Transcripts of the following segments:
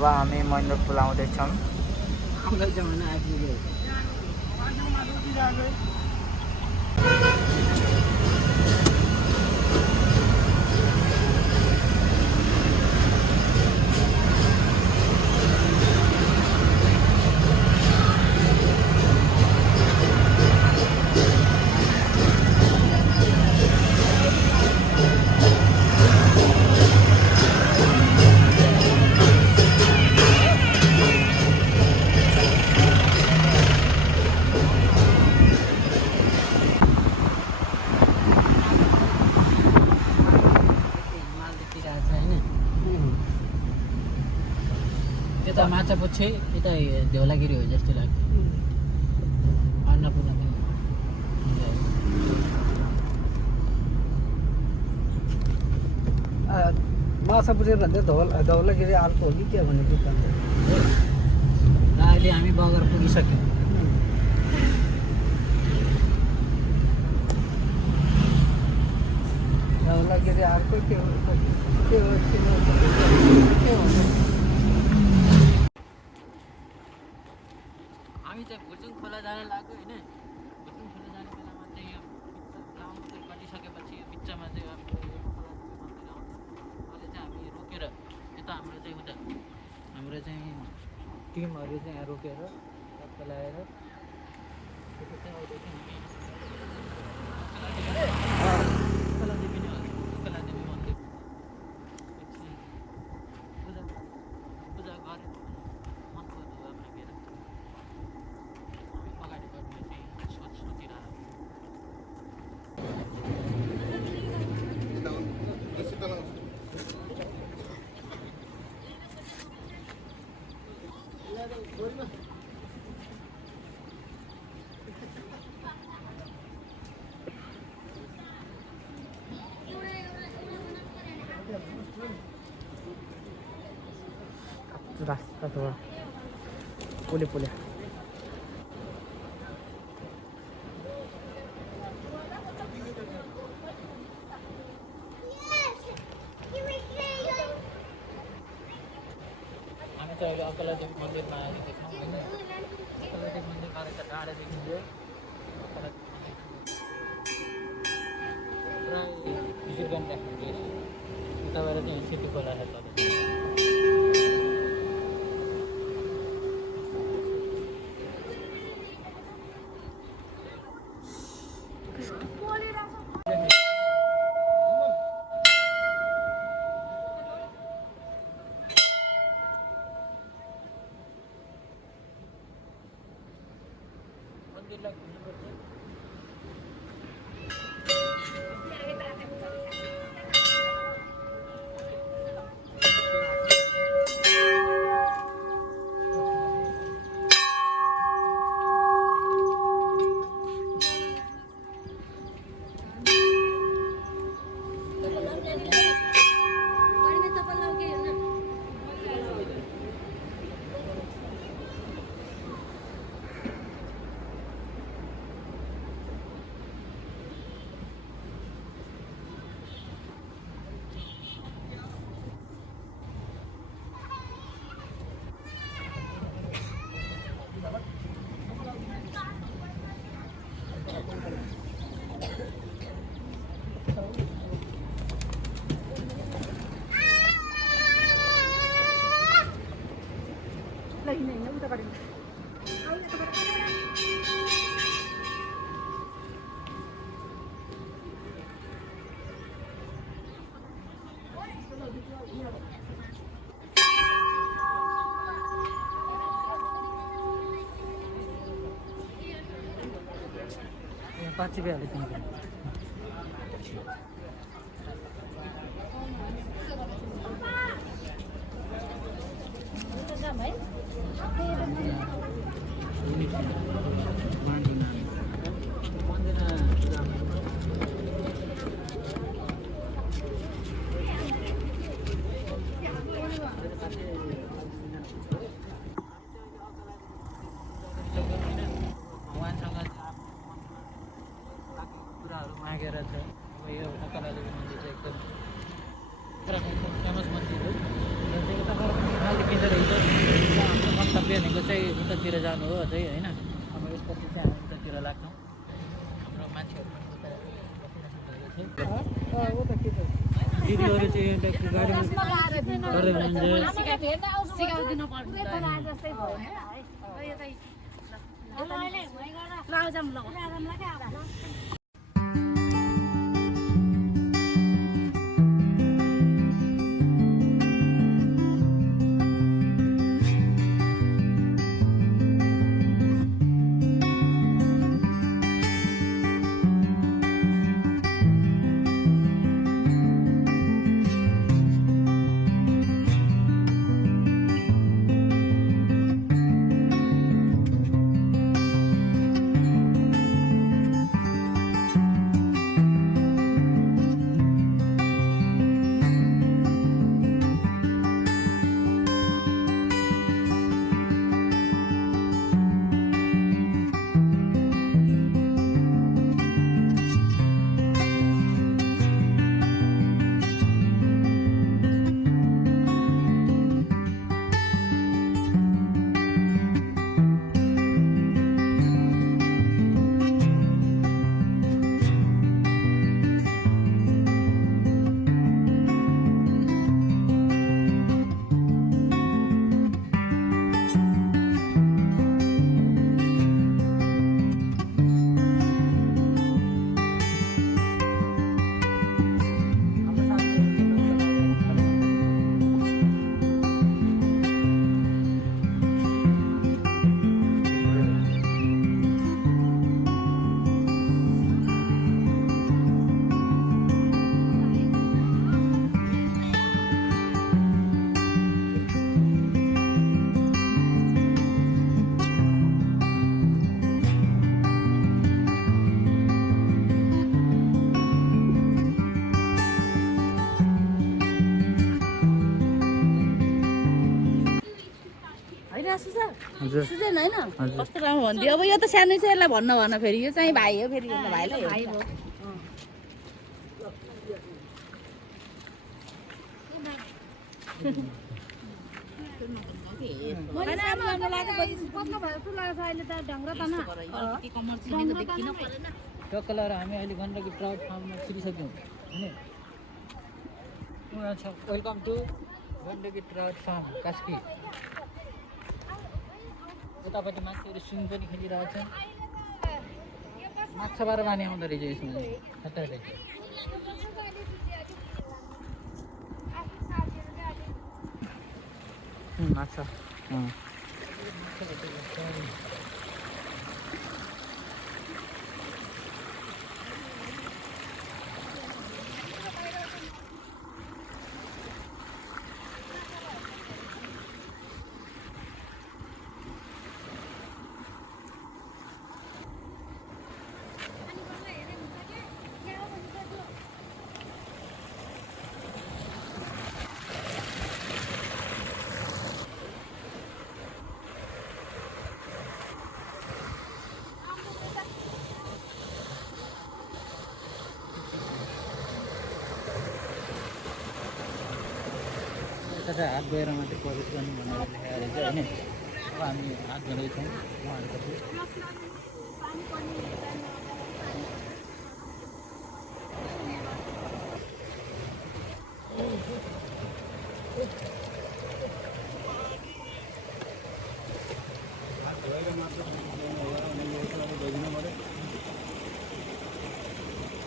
अब हामी महेन्द्र खोल आउँदैछौँ। यता माछापुच्छे यता धौलागिरी हो जस्तो लाग्छ। अन्नपूर्ण माछापुच्छे भन्दा धौलागिरी अर्को हो कि के भनेको अहिले हामी बगर पुगिसक्यौँ। धौलागिरी अर्को के हो हामी चाहिँ भुर्जुङ खोला जान लाग्यो होइन। भुर्जुङ खोला जाने बेलामा चाहिँ यो गाउँ चाहिँ कटिसकेपछि यो बिचमा चाहिँ हाम्रो यो मन्दिर आउँछ। अहिले चाहिँ हामी रोकेर यता हाम्रो चाहिँ उता हाम्रो चाहिँ टिमहरू चाहिँ यहाँ रोकेर टक्क लगाएर त्यो चाहिँ आउँदैछ हामी खोलादेवी नै हो। खोलादेवी मन्दिर एकछिन पूजा गरेर मनको धुवा मागेर अगाडि बढ्ने चाहिँ सोचिरहेको। रास्ता थोड़ा पुले पुले हामी चाहिँ अहिले अकलादेवी मन्दिरमा आएको छौँ होइन। अकलादेवी मन्दिर गएर त टाढा देखिन्थ्यो। अकलादेवी मन्दिर पुरा भिजिट गर्न राख्नु उताबाट चाहिँ सिटी खोला छ तल। मन्दिरलाई घुम्नुपर्छ। पाँच रुपियाँ हालेको मागेर छ। अब यो अकलादेवी मन्दिर चाहिँ एकदम उत्तराखण्डको फेमस मन्दिर हो। यो चाहिँ यताबाट पनि खाली किँदो रहेछ। उतातिर जानु हो अझै होइन अब यसपछि चाहिँ हामी उतातिर लाग्छौँ हाम्रो मान्छेहरू पनि उता वो त के छ दिदीहरू चाहिँ एउटा गाडीमा गर्दै हुनुहुन्छ सिकाउदिनु पर्छ हजुर सुजन होइन हजुर कस्तो राम्रो भनिदियो अब यो त सानो छ यसलाई भन फेरि यो चाहिँ भाइ हो फेरि यो भाइलाई भाइ हो टक्क लगाएर हामी अहिले गण्डकी ट्राउट फार्ममा छिरिसक्यौँ होइन welcome to Gandaki trout farm Kaski उतापट्टि मान्छेहरू स्विङ पनि खेलिरहेको छन् माछा बाह्र बानी आउँदो रहेछ यसमा खतरा रहेछ माछा हात धोएर मात्रै प्रवेश गर्नु भनेर लेखाएर चाहिँ होइन अब हामी हात धुँदैछौँ उहाँहरूपछि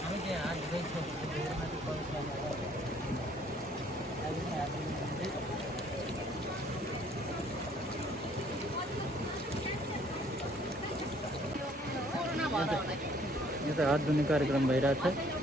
हामी चाहिँ हात धुँदैछौँ धोएर मात्रै प्रवेश गर्नु यो त हात धुने कार्यक्रम भइरहेछ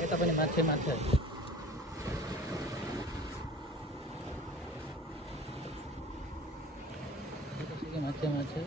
यता पनि माछे माछे माछे माछे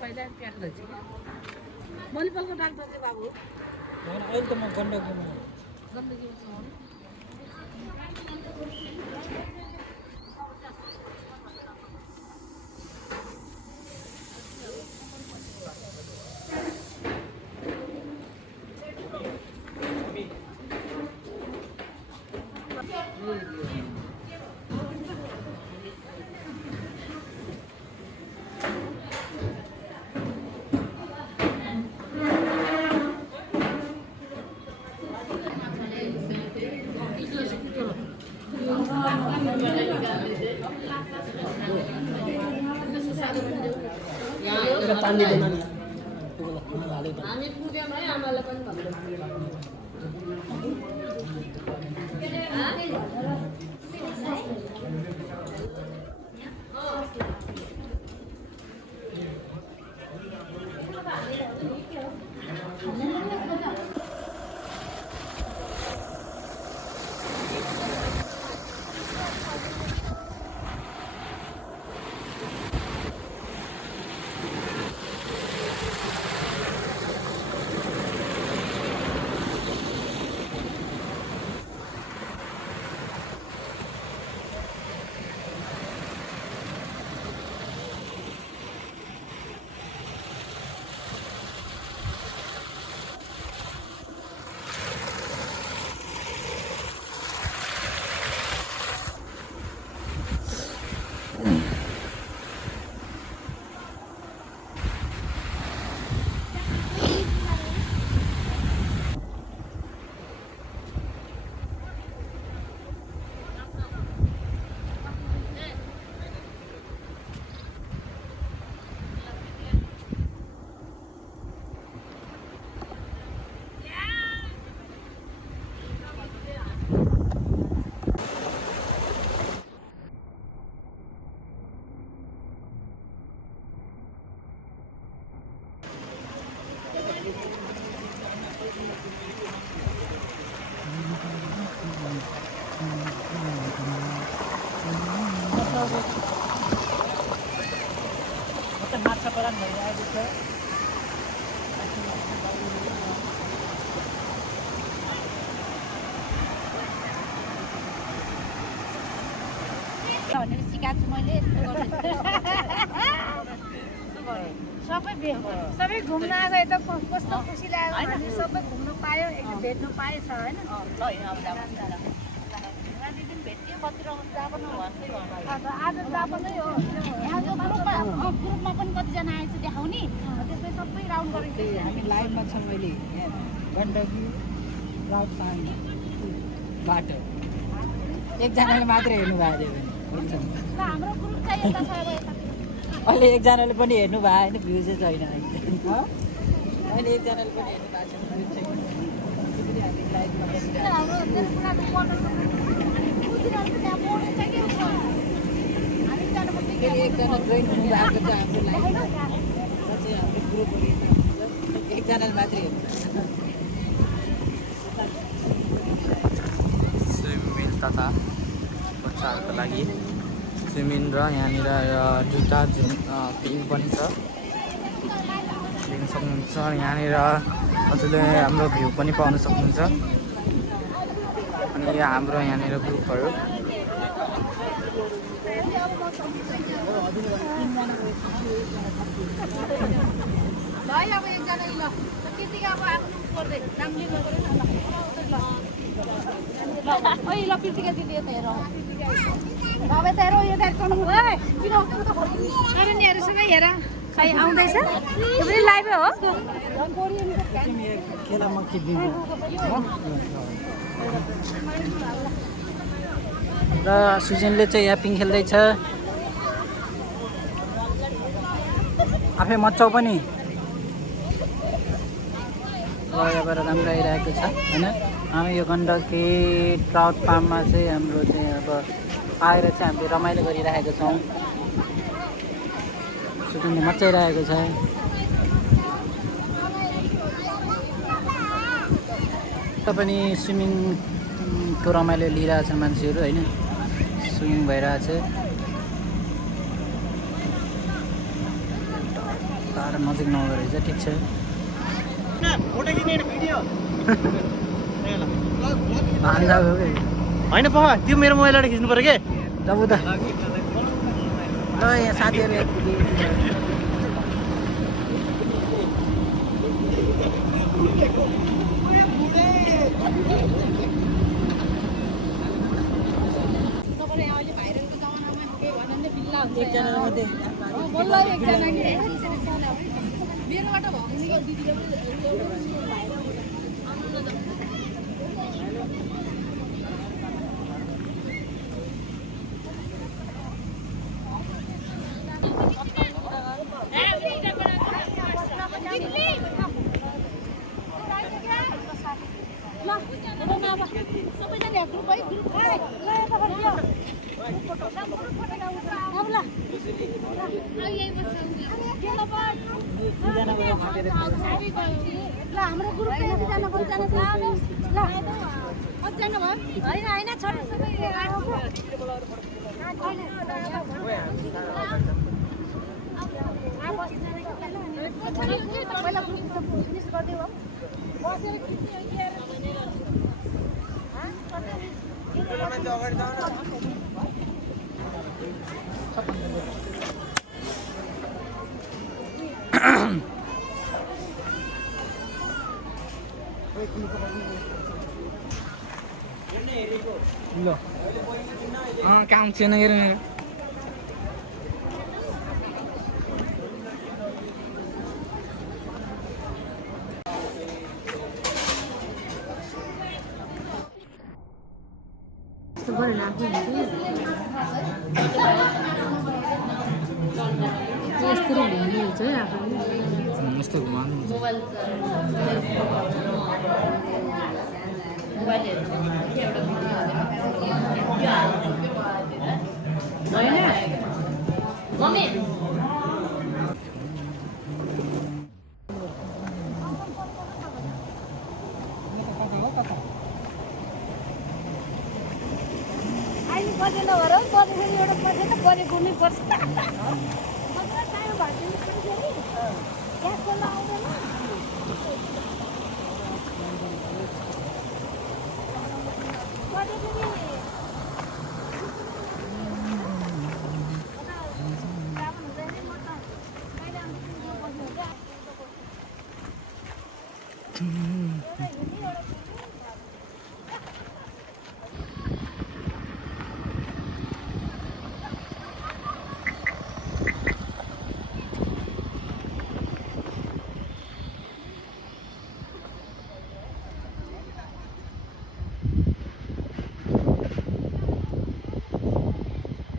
पहिला प्याक रहेछ मणिपालको डाक्टर चाहिँ बाबु होइन अहिले त म गण्डकीमा गण्डकीमा हामी पुग्यौँ है आमालाई पनि माछा परान भइरहेको छ भनेर सिकाएको छु मैले सबै घुम्न आएको यता कस्तो खुसी लाग्यो हामी सबै घुम्नु पायो एकदम भेट्नु पाएछ होइन आज जापानै हो ग्रुपमा पनि कतिजना आएछ देखाउने त्यसमै सबै राउन्ड गरेको हामी लाइनमा छौँ अहिले गण्डकी राउट बाटो एकजनाले मात्रै हेर्नु भएको थियो भने हाम्रो ग्रुप चाहिँ यता छ अब यता अहिले एकजनाले पनि हेर्नु भयो होइन भ्यू चाहिँ छैन अहिले एकजनाले पनि हेर्नु भएको छैन हामी लाइभमा हाम्रो त्यसको एकजना जोइन हुनु भएको छ हाम्रो लाइभमा चाहिँ हाम्रो ग्रुपहरू एकजनाले मात्रै हेर्नु स्विमिङ तथा बच्चाहरूको लागि स्विमिङ र यहाँनिर जुत्ता पनि छ। सक्नुहुन्छ। यहाँनिर हजुरले हाम्रो भ्यू पनि पाउन सक्नुहुन्छ। अनि यो हाम्रो यहाँनिर ग्रुपहरू अब एकजना ल त्यतिकै अब आफ्नो गर्दै राम्ररी नगरेन ल ओइ ल पिर्तिका दिदी यता हेर अब यता हेर यो गाडी चढ्नु किन अरण्यहरूसँग हेर खै आउँदैछ त्यो पनि लाइभ हो खेलामा खिच्दिनु र सुजनले चाहिँ यापिङ खेल्दैछ आफै मचाउ पनि ल यहाँबाट राम्रो आइरहेको छ होइन। हामी यो गण्डकी ट्राउट फार्ममा चाहिँ हाम्रो चाहिँ अब आएर चाहिँ हामीले रमाइलो गरिरहेको छौँ। सुजनले मचाइरहेको छ। पनि स्विमिङको रमाइलो लिइरहेछन् मान्छेहरू होइन। स्विमिङ भइरहेछ। तार नजिक नहुँदो रहेछ। ठिक छ होइन पख त्यो मेरो मोबाइलबाट खिच्नु पऱ्यो के जब त ल यहाँ साथीहरू एकजना मात्रै मेरोबाट भयो दिदीले सबैजना ग्रुप है ल हाम्रो ग्रुप कतिजना कतिजना छ ल कतिजना भयो होइन होइन छोटो सबै पहिला ग्रुप फिनिस गरिदियो बसेर ल काम छैन हेर मेरो यस्तो घुमाउनु अहिले बजेन भएर बजेपछि एउटा बजेन बजे घुम्नुपर्छ ग्यास खोल्न आउँदैन